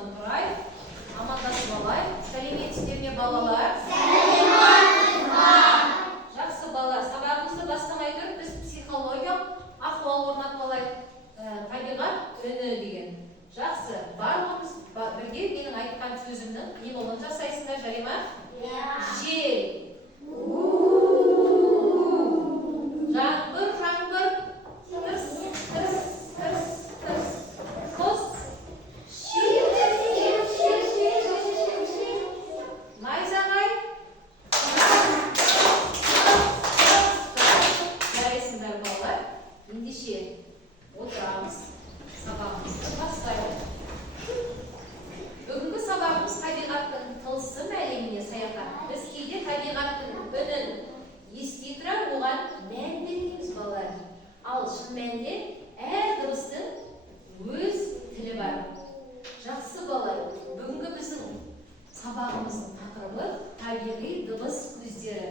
орнынан тұрайық. Амандасып алайық. Сәлеметсіздер ме балалар? Жақсы балалар, сабағымызды бастамай тұрып біз психологиялық ахуал орнатып алайық. Табиғат үні деген. Жақсы, барлығымыз бірге менің айтқан сөзімнің қимылын жасайсыңдар, жарай ма? Жел. Жаңбыр, жаңбыр. Тырс, тырс, тырс, тырс. Құс. Найзағай. Жарайсыңдар балалар. Ендеше отырамыз. Сабағымызды бастайық. Бүгінгі сабағымыз табиғаттың тылсым әлеміне саяхат. Біз кейде табиғаттың үнін ести тұра оған мән бермейміз балалар. Ал шын мәнінде әр дыбыстың өз тілі бар. Жақсы балалар, бүгінгі біздің сабағымыздың тақырыбы табиғи дыбыс көздері.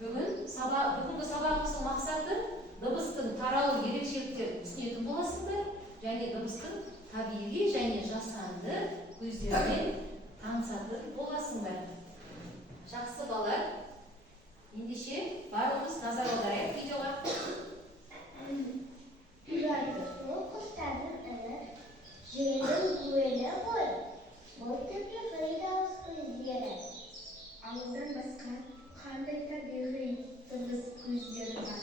Бүгінгі сабағымыздың мақсаты дыбыстың таралу ерекшеліктерін түсінетін боласыңдар, және дыбыстың табиғи және жасанды көздерімен танысатын боласыңдар. Жақсы балалар, ендеше барлығымыз назар аударайық видеоға. Бұл құстардың үні желдің уелі ғой. Бұл табиғи дауыс көздері. Ауыздан басқа қандай табиғи дыбыс көздері бар?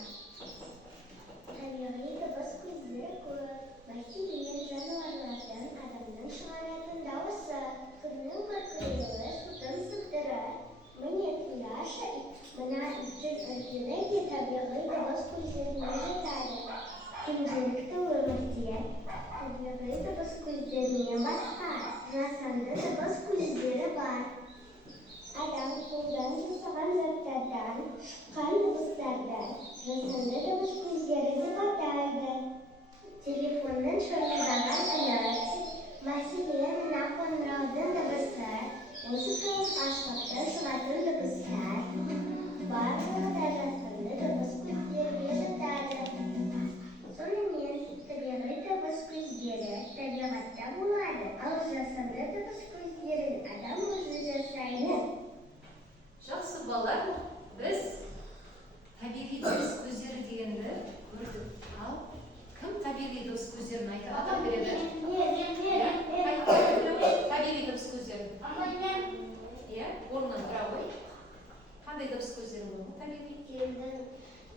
Табиғи дыбыс көздері көп. Мәселен, жануарлардан адамның шығаратын дауысы, күннің күркіреуі, судың сыбдыры. Міне құяшы, мына иттің үркені де табиғи дыбыс көздеріне жатады. Күнделікті өмірде табиғи дыбыс көздерінен басқа жасанды дыбыс көздері бар. Адам қолдан жасаған заттардан шыққан дыбыстардан жасанды дыбыс көздері деп атайды. Телефонның шырылдаған үні, мәселен, мына қоңыраудың дыбысы, музыкалық аспаптан шығатын дыбыстар, барлығы да жасанды дыбыс көздеріне жатады. Сонымен табиғи дыбыс көздері табиғатта болады, ал жасанды дыбыс көздерін адам өзі жасайды. Жақсы балалар, біз табиғи дыбыс көздері дегенді көрдік. Ал кім табиғи дыбыс көздерін айтады? Атап береді? Табиғи дыбыс көздері. Иә, орнынан тұра ғой. Қандай дыбыс көздері болу? Табиғи. Желдің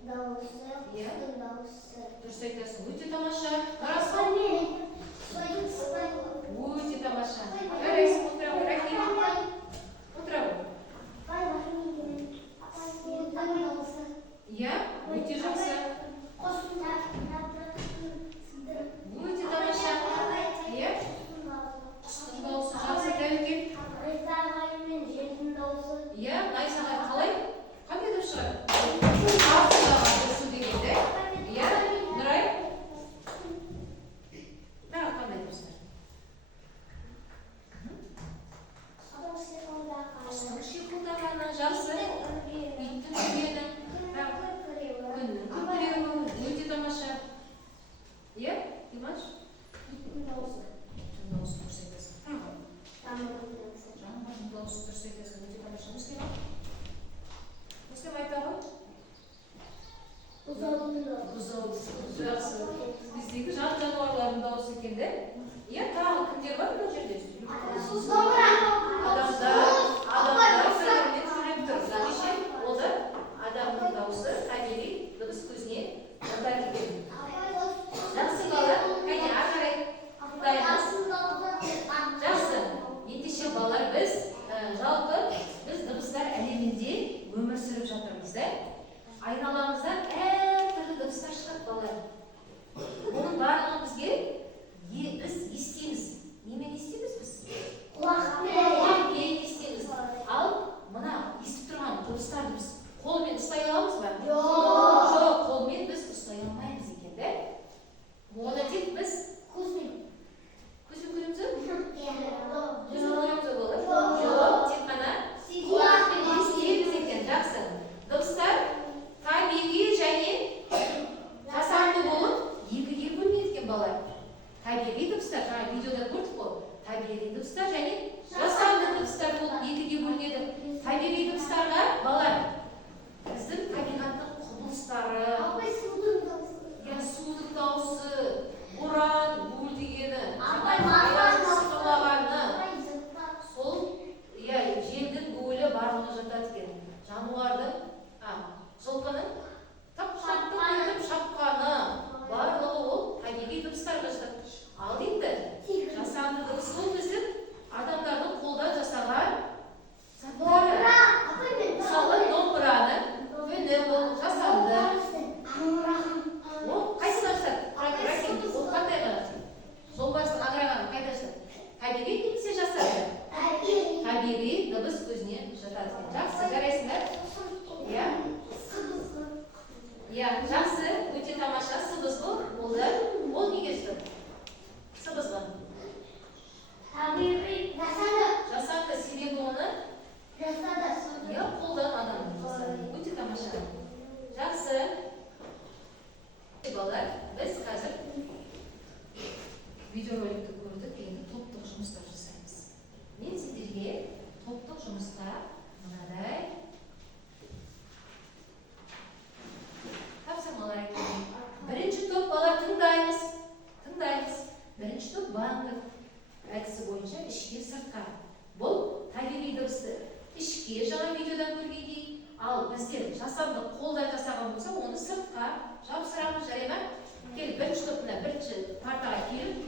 дауысы, құстың дауысы. Дұрыс айтасың, өте тамаша. Рас па? Өте тамаша. Жарайсың, отыра ғой, Рахим. Отыра ғой. Иә, өте жақсы. Өте тамаша. Иә? Құстың дауысы жақсы, тәуекел. Иә, найзағай қалай? Қандай дыбыс шығар? Артындағы дыбысы дегенде. Иә, Нұрай? Тағы қандай дыбыстар? Құстың шиқылдағаны жақсы. Иттің үргені. Күннің күркіреуі. Өте тамаша. Иә, Димаш? Иттің дауысы дұрыс айтасың. Жаңбырдың дауысы дұрыс айтасың. Өте тамаша. Мұслима? Мұслима айта ғой? Бұзаудың дауысы. Жақсы. Біздегі жан жануарлардың дауысы екен де. Иә, тағы кімдер бар бұл жерде? Адамдар сөйлеммен сөйлеп тұр. Неше? Ол да адамның дауысы табиғи дыбыс көзіне жатады екен. Жақсы балалар, кәне ары қарай тыңдаймыз. Жақсы. Ендеше балалар, біз жалпы дыбыстар әлемінде өмір сүріп жатырмыз, да? Айналамыздан әртүрлі дыбыстар шығады балалар. Оның барлығы бізге біз естиміз. Немен естиміз біз? Құлақпен естиміз. Ал мына естіп тұрған дыбыстарды біз қолмен ұстай аламыз ба? Жоқ, қолмен біз ұстай алмаймыз екен, да? Оны тек біз көзбен көреміз бе? Көзбен көреміз бе болады? Жоқ, тек қана құлақпен естиміз екен. Жақсы. Дыбыстар табиғи және жасанды болып екіге бөлінеді екен балалар. Табиғи дыбыстар, жаңа видеода көрдік қой. табиғи дыбыстар және жасанды дыбыстар болып екіге бөлінеді. Табиғи дыбыстарға балалар біздің табиғаттың құбылыстары, судың дауысы, боран, гул дегені, сықырлағаны, сол желдің гуілі барлығы жатады екен. Жануардың, жылқының тап-тап шапқаны, барлығы ол табиғи дыбыстарға жатады. Ал енді жасанды дыбыс ол біздің адамдардың қолдан жасаған заттары. Мысалы, домбыраны, үні ол жасанды. Ол қайсынан жатады? Ол қандай ғана? Жолбарыстың аңырағаны қайда жатады? Табиғи немесе жасанды? Табиғи дыбыс көзіне жатады. Жақсы, жарайсыңдар? Иә, жақсы, өте тамаша. Сыбыз бұл болды. Ол неге жатады? Сыбыз бұл. Жасанды себебі оны қолдан адамның жасады. Өте тамаша. Жақсы. Балалар, біз қазір видеороликті көрдік, енді топтық жұмыстар жасаймыз. Мен сіздерге топтық жұмыста мынадай тапсырмалар айтамын. Бірінші топ балалар тыңдаймыз. Бірінші топ банктік әдісі бойынша ішке сыртқа. Бұл табиғи дыбысты ішке жаңа видеодан көргендей, ал біздер жасанды қолдан жасаған болса, оны сыртқа жабыстырамыз, жарай ма? Кел, бірінші топына, бірінші партаға келіп,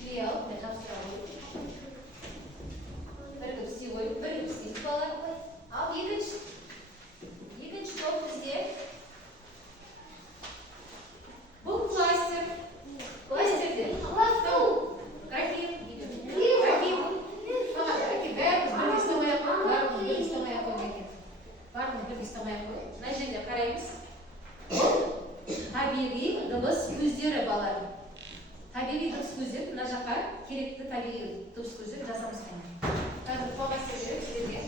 келе алып, мен жабыстыра қойып. Бірігіп істей қойып, бірігіп істейді балалар. Ал екінші топ бізде бұл кластер. Кластерде график, мына жерде қараймыз. Табиғи дыбыс көздері балалар. Табиғи дыбыс көздері мына жаққа керекті табиғи дыбыс көздері жасамыз. Қазір қоғасы беріп сіздерге.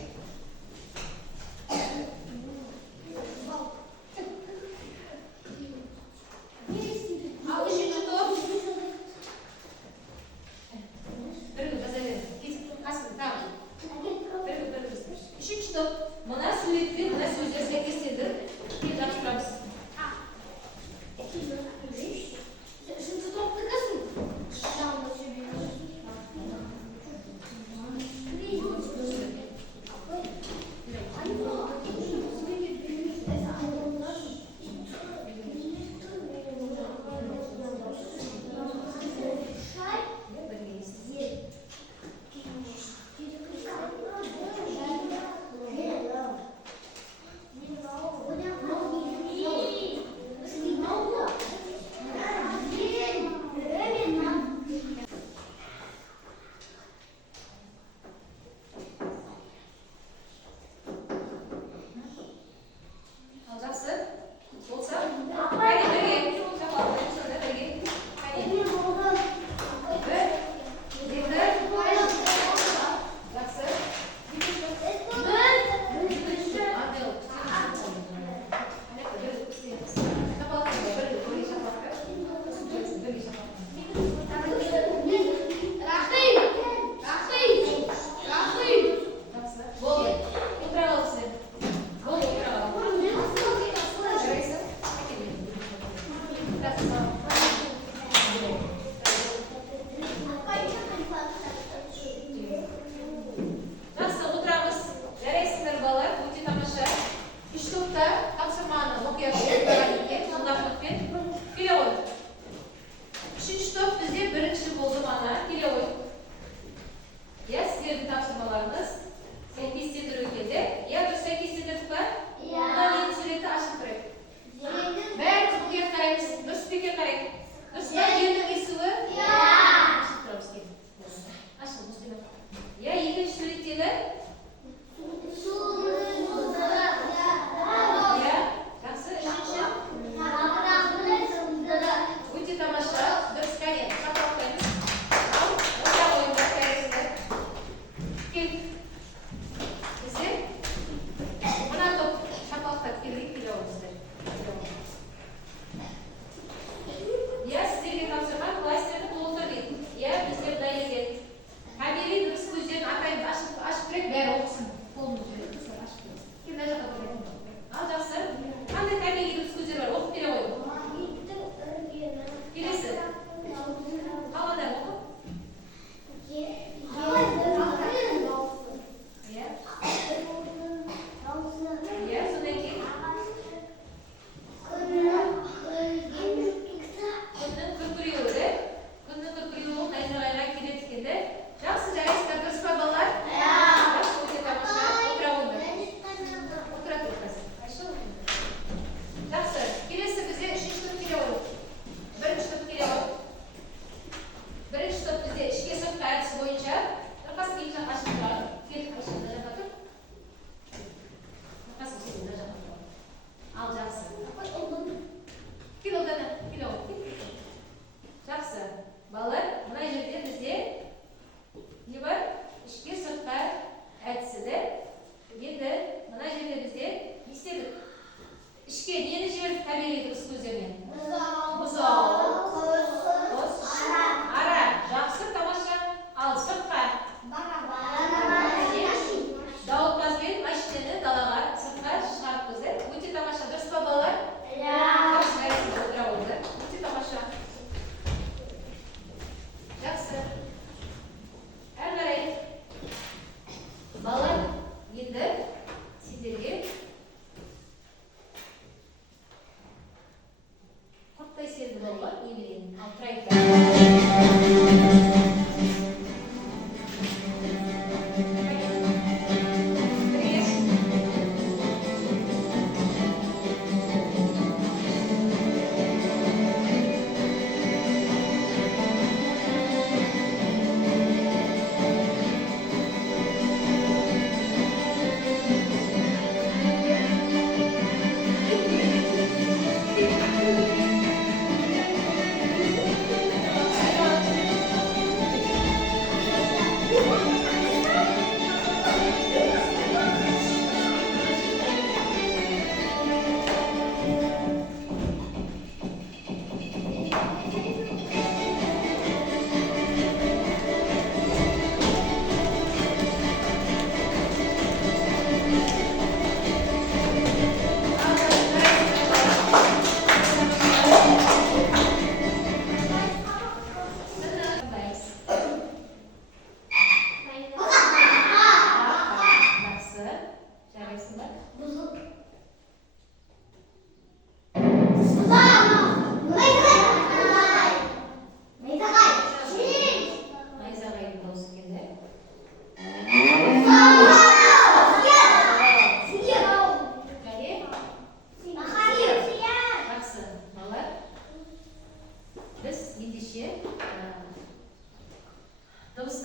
Ал үшінші топ. Бірігіп жаза беріңіз. Қасын тағы. Үшінші топ. Мына суретпен мына сөздер сәйкестендіріп кейін жабыстырамыз. Үшінші топтың кісін?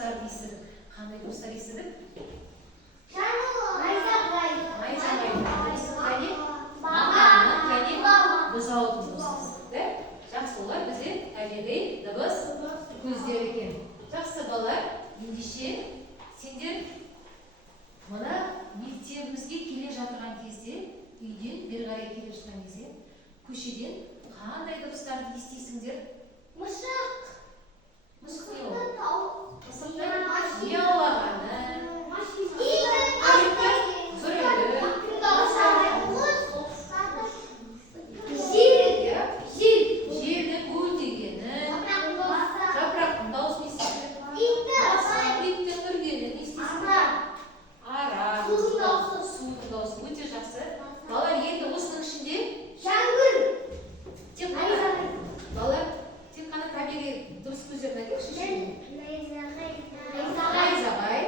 дыбыстарды естідік. Қандай дыбыстар естідік? Найзағай. Және мақамның және бұзаудың дыбысы. Жақсы, олар бізде табиғи дыбыс көздер екен. Жақсы балалар, ендеше сендер мына мектебімізге келе жатырған кезде, үйден бері қарай келе жатқан кезде, көшеден қандай дыбыстарды естисіңдер? Мысық. Мысық не ол? Мысықтың Машина. мияулағаны, жердің гүлдегені, жапырақтың дауысын естисіңдер. Иттің үргенін естисіңдер. Ара, судың дауысы өте жақсы. Балалар, енді осының ішінде тек қана табиғи дыбыс көздерін айтайықшы. Найзағай,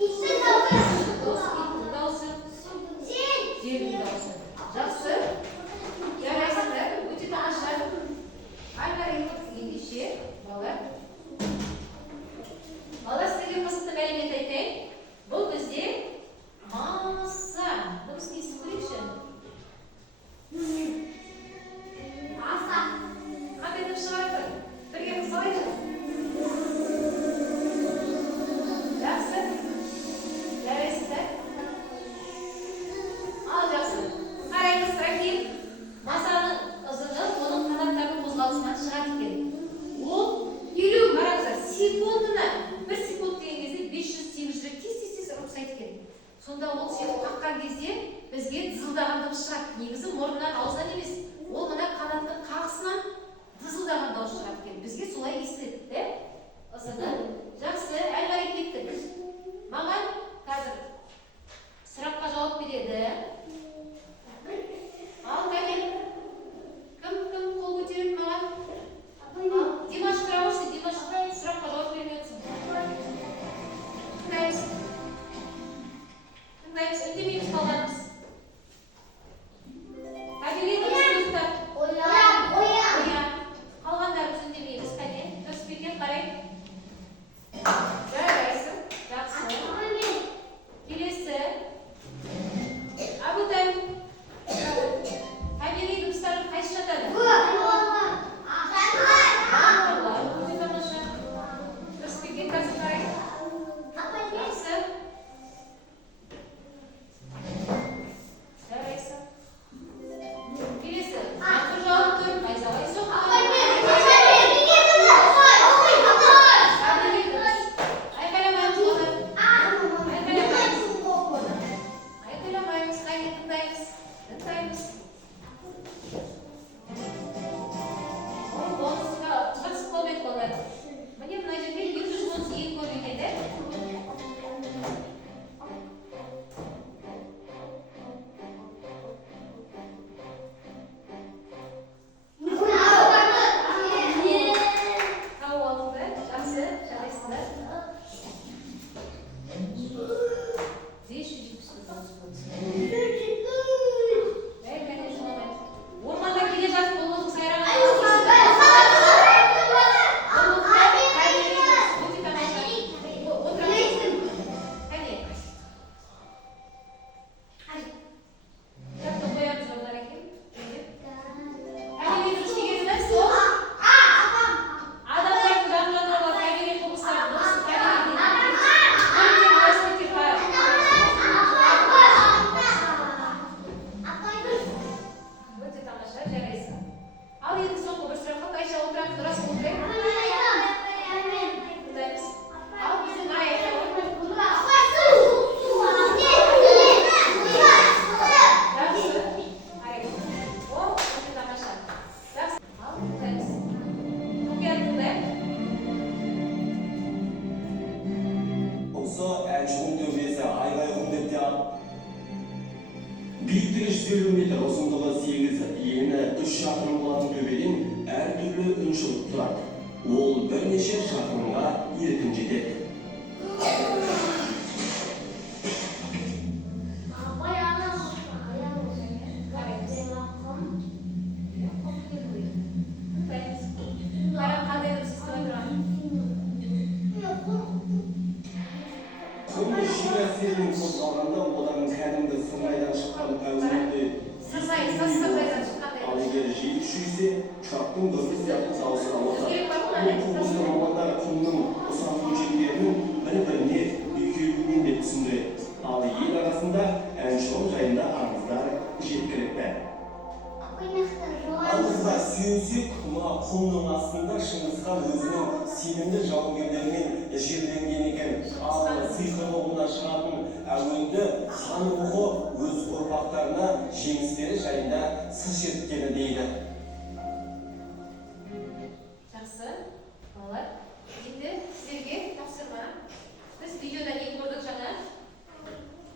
иттің дауысы, желдің дауысы. Жақсы. Жарайсыңдар, өте тамаша. Ары қарай ендеше, балалар. Балалар, сіздерге қызықты мәлімет айтайын. Бұл бізде маса. Дыбысын естіп көрейікші. Қандай дыбыс шығарды? Бірге қосалайықшы. Жақсы. Жарайсыздар. Ал жақсы. Қараймыз, трофим. Масаның ызыңы оның қанаттарының қозғалысынан шығады екен. Ол қараңыздар, секундына, бір секунд деген кезде 500-800 рет тез ұрып тастайды екен. Сонда ол сені қаққан кезде бізге дызылдаған дыбыс шығады. Негізі мұрнынан, аузынан емес. Ол мына қанаттың қағысынан дызылдаған дауыс шығады екен. Бізге солай естіледі. Ызыңы. Жақсы, әлі қарай кеттік. Маған қазір сұраққа жауап береді. Ал кәне. Кім қол көтереді маған? Димаш Краусі, Димаш сұраққа жауап бермейтсің. Тыңдаймыз. Үндемейміз қалғанымыз. Табиғи дыбыстар. Қалғандарымыз үндемейміз. Кәне, төспеген қарай. Жарайсың. Жақсы. Келесі. Абытай. Табиғи дыбыстардың қайсы жатады? Маңғырлар. Өте тамаша. Төспеген қазір қарай. Жақсы. Жарайсың. Келесі. Жаңбыр жауып тұр. Найзағай соқты. Табиғи дыбыс. Айқайламаймыз оны. Айқайламаймыз. Қайда тыңдаймыз. Тыңдаймыз. Жақсы қолбет болар. Міне мына жерде 232 көрінген, де? Тауып алдыңдар. Жақсы, жарайсыңдар. 570 дауыс болды. Орманда келе жатып бұлбұлдың сайраған дауысы. Өте тамаша. Отырыңыз. Кәне. Кітапты қоямыз орнар екен. Табиғи дыбыс дегеніміз ол адамдардың жануарларға табиғи құбылыстар дыбысын табиғи дейді. Өте тамаша, жарайсың. Ал енді соңғы бір сұраққа қайша отырамыз, рас отырайық. Тыңдаймыз. Ал біздің аяқтауы. Жақсы. Қарайық. О, өте тамаша. Жақсы. Ал тыңдаймыз. Мұқият тыңдайық. Осы әншінің төбесі айғай құмдетте биіктігі 150 метр, ұзындығы 8, ені 3 шақырым болатын төбеден әртүрлі үн шығып тұрады. Ол бірнеше шақырымға еркін жетеді. Қарап қандай дыбыс естіп отырған? To'g'risida ma'lumotlar kunning uzoq hujjatlarining bir-birini büyüklüğünün de düşündüredi. Al yer arasında en çok jayında aramızlar жеткілікті. Аңызда сүйенсек, құмның астында Шыңғысхан өзінің сенімді жауынгерлерімен жерленген екен. Ал сиқыр оғына шығатын әуенді хан рухы өз ұрпақтарына жеңістері жайында сыр шерткені дейді. Жақсы, балалар. Енді сіздерге тапсырма. Біз видеода не көрдік жаңа?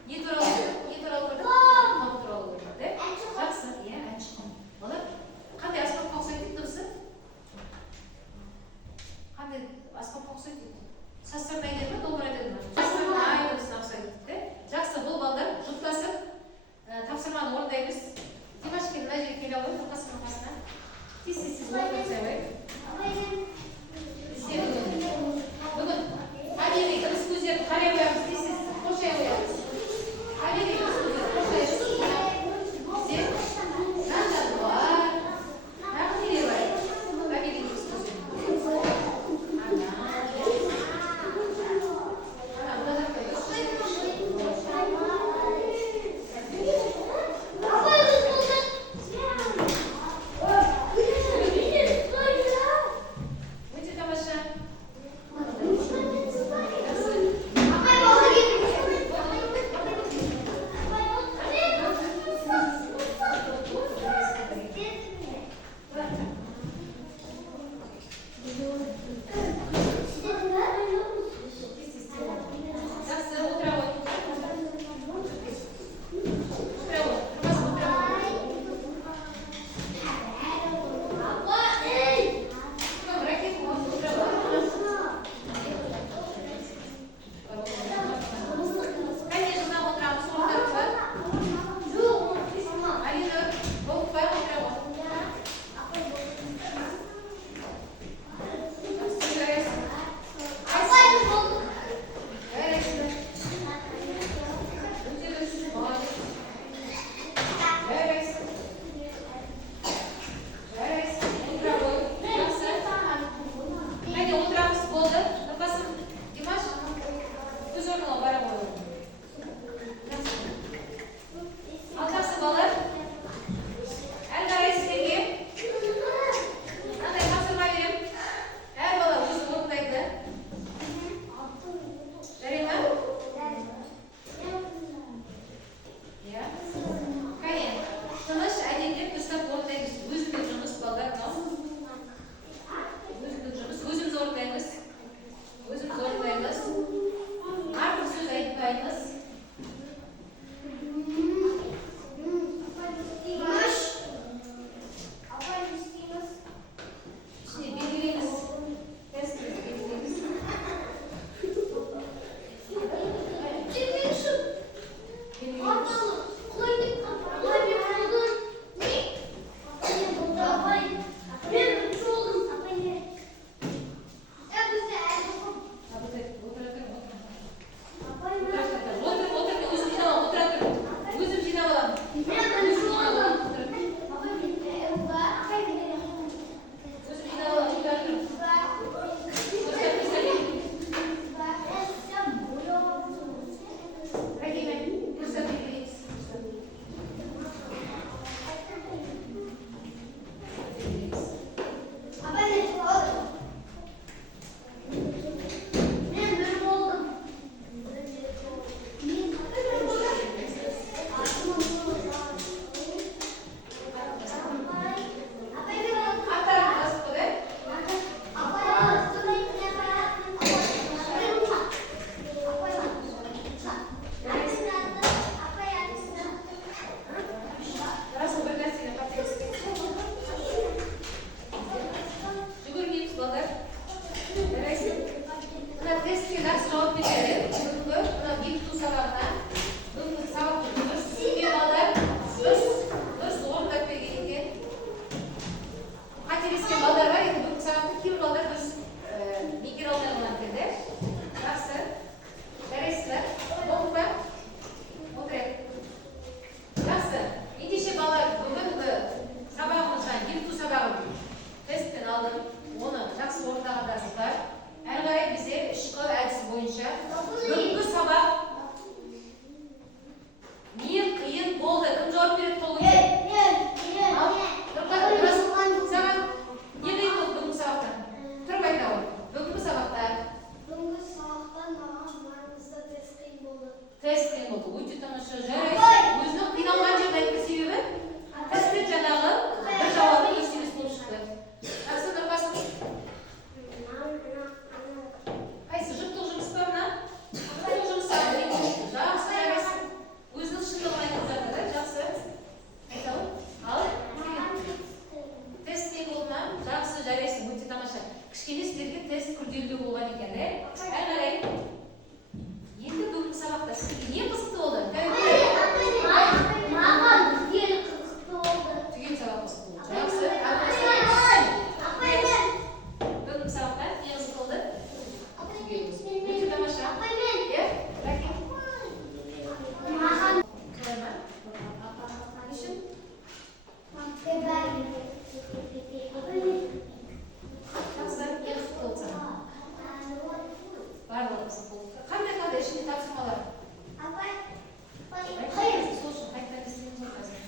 Не туралы көрдік? Хан туралы көрдік. Жақсы, иә, әнші. Балалар, қандай аспапқа ұқсайды дыбысы? Қандай аспапқа ұқсайды дейді? Састырмай деді ме, домбыра деді ме? Састырмай дыбысына ұқсайды дейді. Жақсы, бұл балалар жұптасып тапсырманы орындаймыз. Димашке мына жерге келе алып, тоқасының қасына. Тез орындап қойсай. Бүгін табиғи дыбыс көздерін қарай қоямыз, тез қоршай қоямыз. Табиғи дыбыс көздерін қоршайсыз. Бізде мынандай бар. Тағы нере бар? Табиғи дыбыс көздерін. Ана, мына жақта тест күрделі болған екен, қарай. Енді бүгінгі сабақта сізге не қызықты болды? Түгел сабақ қызықты болды. Жақсы. Бүгінгі сабақта не қызықты болды? Өте тамаша. Қалай ма? Не үшін? Жақсы, не қызықты болды саған? Барлығы қызықты болды. Қандай ішінде тапсырмалар? Сол үшін қайтадан естімеңіз ғой қазір.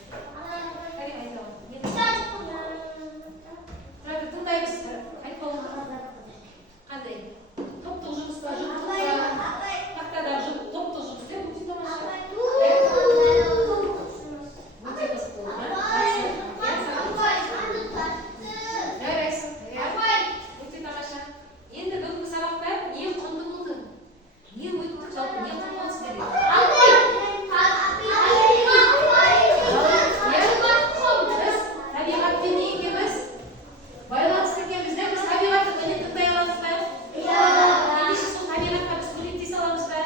Карим айтамын. Тұрады, тыңдаймыз. Айтпа оны. Қандай? Топтық жұмыс па, жұрттық па? Тақтада топтық жұмыс деп өте тамаша. Өте қызықты болды, ма? Жарайсың. Өте тамаша. Енді бүгінгі сабақта не құнды болды? Не өттік жалпы, не құнды болды сіздерге? Табиғатпен не екенбіз? Байланысты екенбіз, біз табиғатты міне тыңдай аламыз ба? Немесе сол табиғатқа біз көмектесе аламыз ба?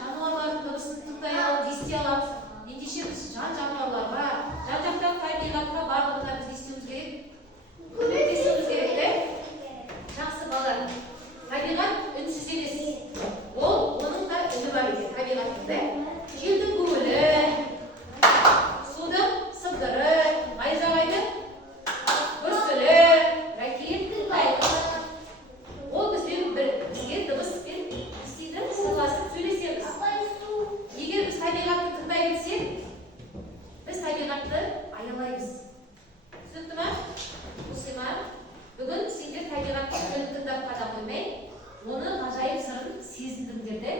Жануарлардың дыбысын тыңдай аламыз, ести аламыз. Ендеше біз жан-жануарларға, жан-жақтағы табиғатқа барлығына біз естуіміз керек, көмектесуіміз керек, жақсы бала. Табиғат үнсіз емес. Оның да үні бар екен, табиғаттың. Желдің көңілі, судың сыбдыры, найзағайдың гүрсілі, ракеттің қайығы. Ол бізге дыбыспен істейді, сырласып сөйлесеміз. Егер біз табиғатты тыңдай білсек, біз табиғатты аялаймыз. Түсінікті ма? Мұслима, бүгін сендер табиғаттың үнін тыңдап қана қоймай, оның ғажайып сырын сезіндіңдер де,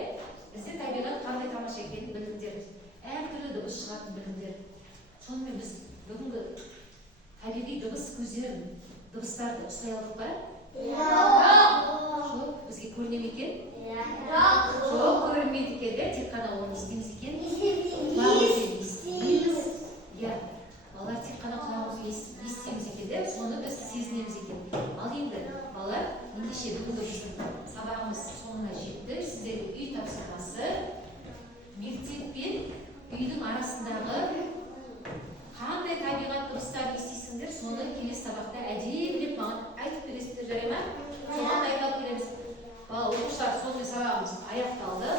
бізде табиғат қандай тамаша екенін білдіңдер. Әртүрлі дыбыс шығатын білдіңдер. Сонымен біз бүгінгі табиғи дыбыс көздерін, дыбыстарды ұстай алдық па? Жоқ, бізге көріне ме екен? Жоқ, көрінбейді екен, тек қана оны естиміз екен. Балалар тек қана құлағымызбен естиміз екен, соны біз сезінеміз екен. Ал енді балалар, ендеше бүгінгі біздің сабағымыз соңына жетті. Сіздерге үй тапсырмасы, мектеп пен үйдің арасындағы қандай табиғат дыбыстарын естисіңдер, соны келесі сабақта әдемілеп маған айтып бересіңдер, жарай ма? Соған дайындалып келеміз. Оқушылар, сонымен сабағымыз аяқталды.